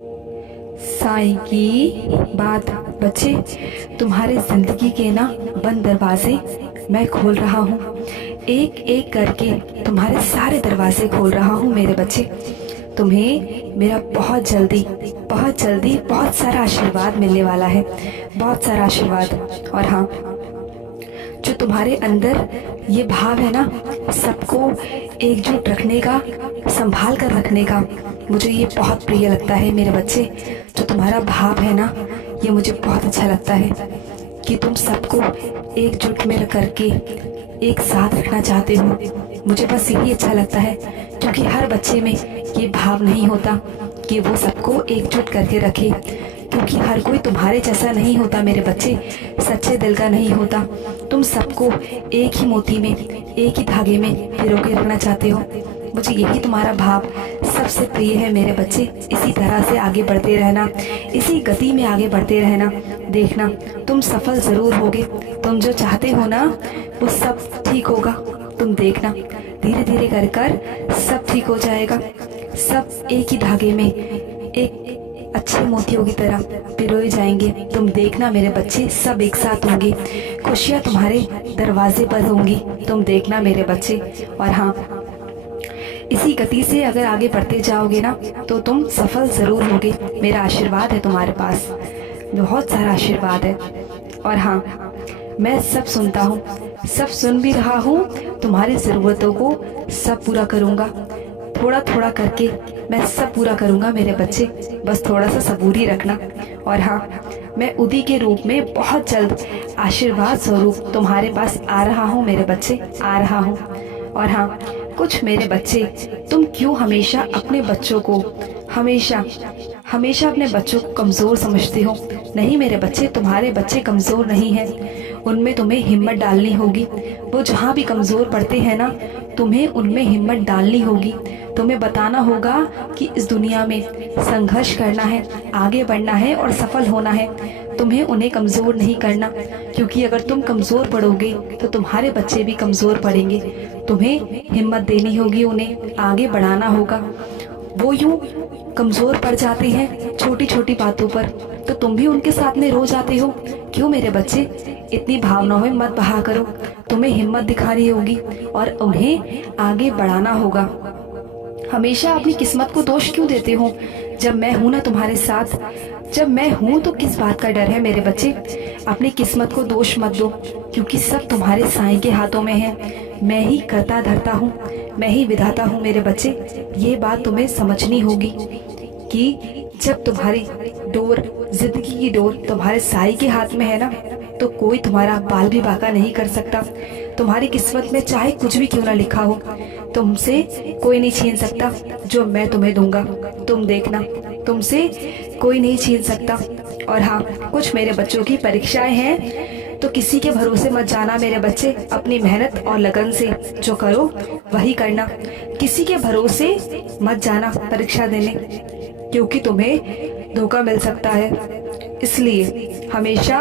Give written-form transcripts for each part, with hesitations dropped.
साईं की बात। बच्चे, तुम्हारे जिंदगी के ना बंद दरवाजे मैं खोल रहा हूँ। एक एक करके तुम्हारे सारे दरवाजे खोल रहा हूँ मेरे बच्चे। तुम्हें मेरा बहुत जल्दी बहुत सारा आशीर्वाद मिलने वाला है, बहुत सारा आशीर्वाद। और हाँ, जो तुम्हारे अंदर ये भाव है ना, सबको एकजुट रखने का, संभाल कर रखने का, मुझे ये बहुत प्रिय लगता है मेरे बच्चे। जो तुम्हारा भाव है ना, ये मुझे बहुत अच्छा लगता है कि तुम सबको एकजुट में करके एक साथ रखना चाहते हो। मुझे बस यही अच्छा लगता है, क्योंकि हर बच्चे में ये भाव नहीं होता कि वो सबको एकजुट करके रखे, क्योंकि हर कोई तुम्हारे जैसा नहीं होता मेरे बच्चे, सच्चे दिल का नहीं होता। तुम सबको एक ही मोती में, एक ही धागे में पिरो के रखना चाहते हो। मुझे यही तुम्हारा भाव सबसे प्रिय है मेरे बच्चे। इसी तरह से आगे बढ़ते रहना, इसी गति में आगे बढ़ते रहना। देखना, तुम सफल जरूर होगे। तुम जो चाहते हो ना, वो सब ठीक होगा। तुम देखना, धीरे धीरे कर कर सब ठीक हो जाएगा। सब एक ही धागे में, एक अच्छे मोतियों की तरह पिरोए जाएंगे। तुम देखना मेरे बच्चे, सब एक साथ होंगे। खुशियाँ तुम्हारे दरवाजे पर होंगी। तुम देखना मेरे बच्चे। और हाँ, इसी गति से अगर आगे बढ़ते जाओगे ना, तो तुम सफल जरूर होगे। मेरा आशीर्वाद है तुम्हारे पास, बहुत सारा आशीर्वाद है। और हाँ, मैं सब सुनता हूँ, सब सुन भी रहा हूँ। तुम्हारी ज़रूरतों को सब पूरा करूँगा, थोड़ा थोड़ा करके मैं सब पूरा करूँगा मेरे बच्चे। बस थोड़ा सा सबूरी रखना। और हाँ, मैं उदी के रूप में बहुत जल्द आशीर्वाद स्वरूप तुम्हारे पास आ रहा हूँ मेरे बच्चे, आ रहा हूँ। और हाँ, कुछ मेरे बच्चे, तुम क्यों हमेशा अपने बच्चों को हमेशा अपने बच्चों को कमज़ोर समझते हो? नहीं मेरे बच्चे, तुम्हारे बच्चे कमज़ोर नहीं हैं। उनमें तुम्हें हिम्मत डालनी होगी। वो जहाँ भी कमज़ोर पड़ते हैं ना, तुम्हें उनमें हिम्मत डालनी होगी। तुम्हें बताना होगा कि इस दुनिया में संघर्ष करना है, आगे बढ़ना है और सफल होना है। तुम्हें उन्हें कमज़ोर नहीं करना, क्योंकि अगर तुम कमज़ोर पड़ोगे तो तुम्हारे बच्चे भी कमज़ोर पड़ेंगे। तुम्हें हिम्मत देनी होगी, उन्हें आगे बढ़ाना होगा। वो यूं कमज़ोर पड़ जाते हैं छोटी छोटी बातों पर, तो तुम भी उनके साथ में रो जाते हो। क्यों मेरे बच्चे, इतनी भावनाओं में मत बहा करो। तुम्हें हिम्मत दिखानी होगी और उन्हें आगे बढ़ाना होगा। हमेशा अपनी किस्मत को दोष क्यों देते हो? जब मैं हूं ना तुम्हारे साथ, जब मैं हूं तो किस बात का डर है मेरे बच्चे? अपनी किस्मत को दोष मत दो, क्योंकि सब तुम्हारे साईं के हाथों में है। मैं ही करता धरता हूँ, मैं ही विधाता हूँ मेरे बच्चे। ये बात तुम्हें समझनी होगी कि जब तुम्हारी डोर, जिंदगी की डोर तुम्हारे साईं के हाथ में है ना, तो कोई तुम्हारा बाल भी बांका नहीं कर सकता। तुम्हारी किस्मत में चाहे कुछ भी क्यों ना लिखा हो, तुमसे कोई नहीं छीन सकता जो मैं तुम्हें दूंगा। तुम देखना, तुमसे कोई नहीं छीन सकता। और हाँ, कुछ मेरे बच्चों की परीक्षाएं हैं, तो किसी के भरोसे मत जाना मेरे बच्चे। अपनी मेहनत और लगन से जो करो वही करना। किसी के भरोसे मत जाना परीक्षा देने, क्योंकि तुम्हें धोखा मिल सकता है। इसलिए हमेशा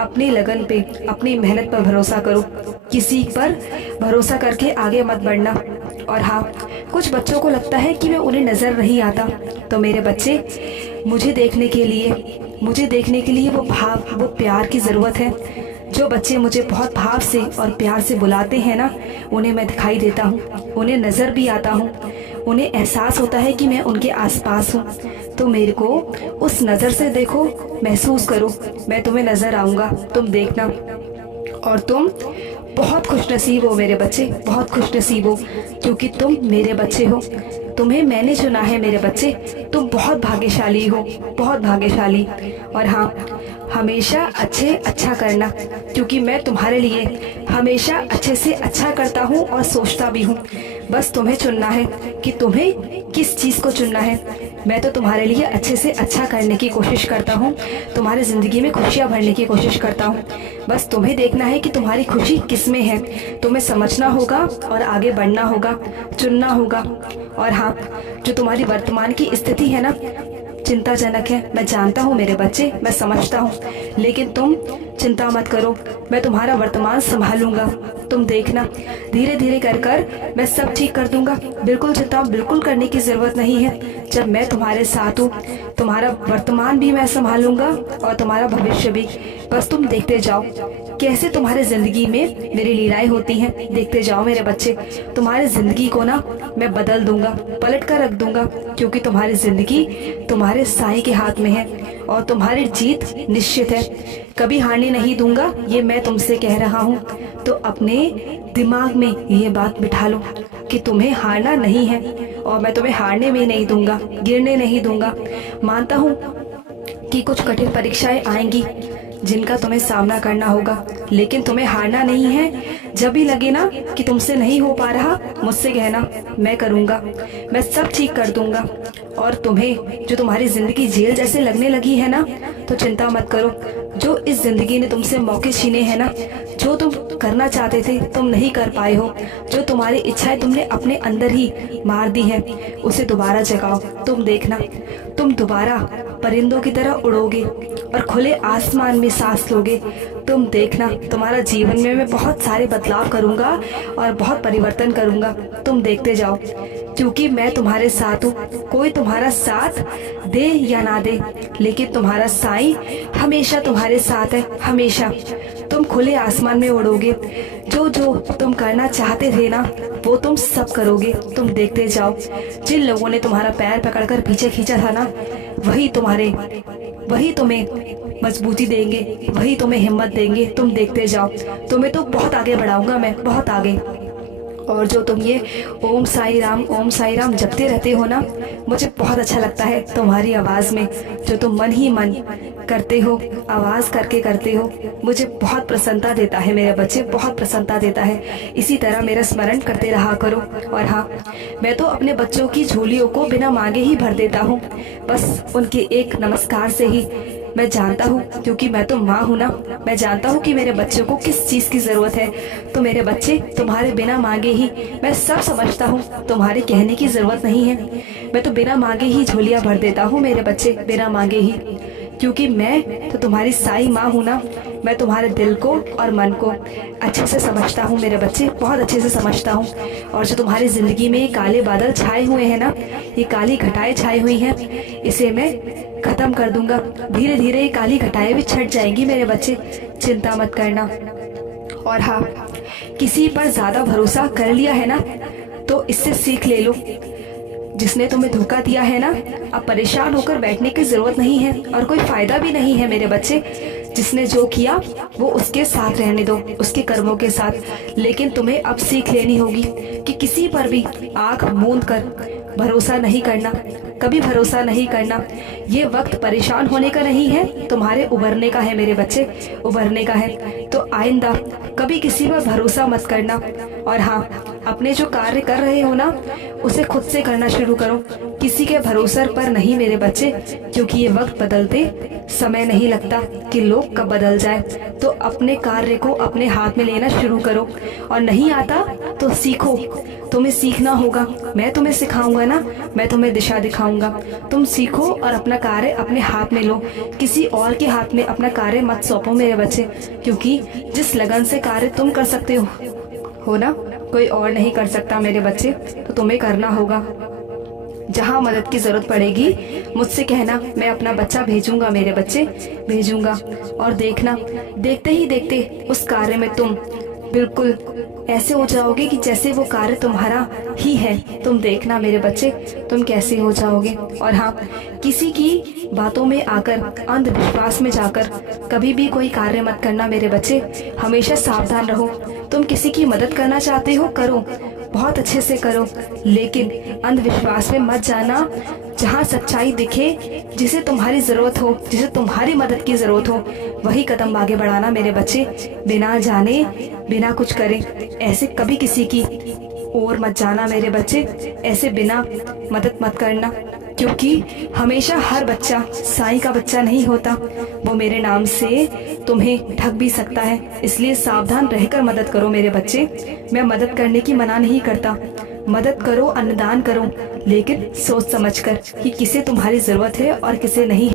अपनी लगन पे, अपनी मेहनत पर भरोसा करो। किसी पर भरोसा करके आगे मत बढ़ना। और हाँ, कुछ बच्चों को लगता है कि मैं उन्हें नज़र नहीं आता, तो मेरे बच्चे, मुझे देखने के लिए वो भाव, वो प्यार की ज़रूरत है। जो बच्चे मुझे बहुत भाव से और प्यार से बुलाते हैं ना, उन्हें मैं दिखाई देता हूँ, उन्हें नज़र भी आता हूँ, उन्हें एहसास होता है कि मैं उनके आसपास हूँ। तो मेरे को उस नज़र से देखो, महसूस करो, मैं तुम्हें नज़र आऊँगा। तुम देखना। और तुम बहुत खुशनसीब हो मेरे बच्चे, बहुत खुशनसीब हो, क्योंकि तुम मेरे बच्चे हो। तुम्हें मैंने चुना है मेरे बच्चे। तुम बहुत भाग्यशाली हो, बहुत भाग्यशाली। और हाँ, हमेशा अच्छा करना, क्योंकि मैं तुम्हारे लिए हमेशा अच्छे से अच्छा करता हूँ और सोचता भी हूँ। बस तुम्हें चुनना है कि तुम्हें किस चीज़ को चुनना है। मैं तो तुम्हारे लिए अच्छे से अच्छा करने की कोशिश करता हूँ, तुम्हारी ज़िंदगी में खुशियाँ भरने की कोशिश करता हूँ। बस तुम्हें देखना है कि तुम्हारी खुशी किस में है। तुम्हें समझना होगा और आगे बढ़ना होगा, चुनना होगा। और हाँ, जो तुम्हारी वर्तमान की स्थिति है ना, चिंताजनक है। मैं जानता हूँ मेरे बच्चे, मैं समझता हूँ, लेकिन तुम चिंता मत करो, मैं तुम्हारा वर्तमान संभालूंगा। तुम देखना, धीरे धीरे कर कर मैं सब ठीक कर दूंगा। बिल्कुल चिंता बिल्कुल करने की ज़रूरत नहीं है। जब मैं तुम्हारे साथ हूँ, तुम्हारा वर्तमान भी मैं संभालूंगा और तुम्हारा भविष्य भी। बस तुम देखते जाओ कैसे तुम्हारे ज़िंदगी में मेरी लीलाएं होती हैं। देखते जाओ मेरे बच्चे, तुम्हारी ज़िंदगी को ना मैं बदल दूंगा, पलट कर रख दूंगा, क्योंकि तुम्हारी ज़िंदगी तुम्हारे साईं के हाथ में है और तुम्हारी जीत निश्चित है। कभी हारने नहीं दूंगा, ये मैं तुमसे कह रहा हूँ। तो अपने दिमाग में ये बात बिठा लो कि तुम्हें हारना नहीं है और मैं तुम्हें हारने भी नहीं दूंगा, गिरने नहीं दूंगा। मानता हूँ कि कुछ कठिन परीक्षाएं आएंगी जिनका तुम्हें सामना करना होगा, लेकिन तुम्हें हारना नहीं है। जब भी लगे ना कि तुमसे नहीं हो पा रहा, मुझसे कहना, मैं करूँगा, मैं सब ठीक कर दूंगा। और तुम्हें जो तुम्हारी ज़िंदगी जेल जैसे लगने लगी है ना, तो चिंता मत करो। जो इस ज़िंदगी ने तुमसे मौके छीने हैं ना, जो तुम करना चाहते थे तुम नहीं कर पाए हो, जो तुम्हारी इच्छाएं तुमने अपने अंदर ही मार दी है, उसे दोबारा जगाओ। तुम देखना, तुम दोबारा परिंदों की तरह उड़ोगे और खुले आसमान में सांस लोगे। तुम देखना, तुम्हारा जीवन में मैं बहुत सारे बदलाव करूँगा और बहुत परिवर्तन करूँगा। तुम देखते जाओ, क्योंकि मैं तुम्हारे साथ हूँ। कोई तुम्हारा साथ दे या ना दे, लेकिन तुम्हारा साईं हमेशा तुम्हारे साथ है, हमेशा। तुम खुले आसमान में उड़ोगे। जो जो तुम करना चाहते थे ना, वो तुम सब करोगे। तुम देखते जाओ, जिन लोगों ने तुम्हारा पैर पकड़कर पीछे खींचा था ना, वही तुम्हें मजबूती देंगे, वही तुम्हें हिम्मत देंगे। तुम देखते जाओ, तुम्हें तो बहुत आगे बढ़ाऊंगा मैं, बहुत आगे। और जो तुम ये ओम साई राम जपते रहते हो ना, मुझे बहुत अच्छा लगता है तुम्हारी आवाज़ में। जो तुम मन ही मन करते हो, आवाज़ करके करते हो, मुझे बहुत प्रसन्नता देता है मेरे बच्चे, बहुत प्रसन्नता देता है। इसी तरह मेरा स्मरण करते रहा करो। और हाँ, मैं तो अपने बच्चों की झोलियों को बिना मांगे ही भर देता हूँ। बस उनके एक नमस्कार से ही मैं जानता हूँ, क्योंकि मैं तो माँ हूँ ना, मैं जानता हूँ कि मेरे बच्चों को किस चीज़ की ज़रूरत है। तो मेरे बच्चे, तुम्हारे बिना मांगे ही मैं सब समझता हूँ, तुम्हारे कहने की ज़रूरत नहीं है। मैं तो बिना मांगे ही झोलियाँ भर देता हूँ मेरे बच्चे, बिना मांगे ही, क्योंकि मैं तो तुम्हारी साई माँ हूँ ना। मैं तुम्हारे दिल को और मन को अच्छे से समझता हूँ मेरे बच्चे, बहुत अच्छे से समझता हूँ। और जो तुम्हारी ज़िंदगी में ये काले बादल छाए हुए हैं ना, ये काली घटाएं छाई हुई हैं, इसे मैं ख़त्म कर दूंगा। धीरे धीरे ये काली घटाएं भी छट जाएंगी मेरे बच्चे, चिंता मत करना। और हाँ, किसी पर ज़्यादा भरोसा कर लिया है ना, तो इससे सीख ले लो। जिसने तुम्हें धोखा दिया है ना, अब परेशान होकर बैठने की ज़रूरत नहीं है और कोई फ़ायदा भी नहीं है मेरे बच्चे। जिसने जो किया वो उसके साथ रहने दो, उसके कर्मों के साथ। लेकिन तुम्हें अब सीख लेनी होगी कि किसी पर भी आंख मूंद कर भरोसा नहीं करना, कभी भरोसा नहीं करना। ये वक्त परेशान होने का नहीं है, तुम्हारे उभरने का है मेरे बच्चे, उभरने का है। तो आइंदा कभी किसी पर भरोसा मत करना। और हाँ, अपने जो कार्य कर रहे हो ना, उसे खुद से करना शुरू करो, किसी के भरोसे पर नहीं मेरे बच्चे, क्योंकि ये वक्त बदलते समय नहीं लगता कि लोग कब बदल जाए। तो अपने कार्य को अपने हाथ में लेना शुरू करो, और नहीं आता तो सीखो। तुम्हें सीखना होगा, मैं तुम्हें सिखाऊंगा ना, मैं तुम्हें दिशा दिखाऊंगा। तुम सीखो और अपना कार्य अपने हाथ में लो, किसी और के हाथ में अपना कार्य मत सौंपो मेरे बच्चे, क्योंकि जिस लगन से कार्य तुम कर सकते हो ना, कोई और नहीं कर सकता मेरे बच्चे। तो तुम्हें करना होगा। जहाँ मदद की ज़रूरत पड़ेगी मुझसे कहना, मैं अपना बच्चा भेजूंगा मेरे बच्चे, भेजूंगा। और देखना, देखते ही देखते उस कार्य में तुम बिल्कुल ऐसे हो जाओगे कि जैसे वो कार्य तुम्हारा ही है। तुम देखना मेरे बच्चे, तुम कैसे हो जाओगे। और हाँ, किसी की बातों में आकर, अंधविश्वास में जाकर कभी भी कोई कार्य मत करना मेरे बच्चे। हमेशा सावधान रहो। तुम किसी की मदद करना चाहते हो, करो, बहुत अच्छे से करो, लेकिन अंधविश्वास में मत जाना। जहाँ सच्चाई दिखे, जिसे तुम्हारी ज़रूरत हो, जिसे तुम्हारी मदद की ज़रूरत हो, वही कदम आगे बढ़ाना मेरे बच्चे। बिना जाने, बिना कुछ करे ऐसे कभी किसी की ओर मत जाना मेरे बच्चे, ऐसे बिना मदद मत करना, क्योंकि हमेशा हर बच्चा साईं का बच्चा नहीं होता। वो मेरे नाम से तुम्हें ठग भी सकता है, इसलिए सावधान रहकर मदद करो मेरे बच्चे। मैं मदद करने की मना नहीं करता, मदद करो, अन्नदान करो, लेकिन सोच समझकर कि किसे तुम्हारी ज़रूरत है और किसे नहीं।